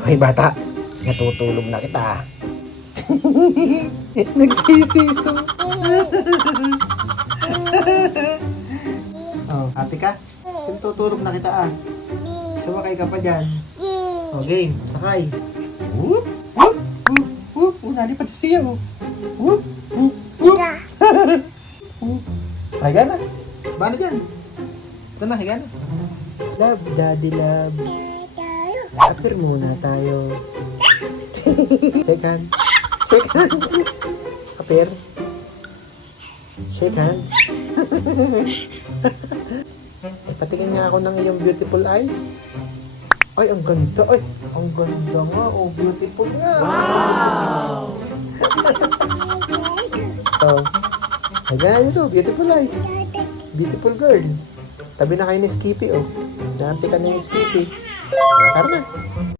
Hoy bata, natutulog na kita. Nagsisiso. Oh, happy ka? Tutulog na kita ah. Sumakay ka pa dyan. Oh, game. Sakay. Whoop, whoop, whoop, whoop. Nalipad siya oh. Whoop, whoop, whoop. Higa na. Bala dyan. Ito na, higa na. Love, daddy love. Apir muna tayo. Shake hands. Shake hands. Apir. Shake hands. Patingin nga ako ng iyong beautiful eyes. Ay, ang ganda. Ay, ang ganda nga. Oh, beautiful nga. Wow! Oh. Ay, ganyan ito. Beautiful eyes. Beautiful girl. Tabi na kayo ni Skippy, oh. Dati ka na ni Skippy. Tara na.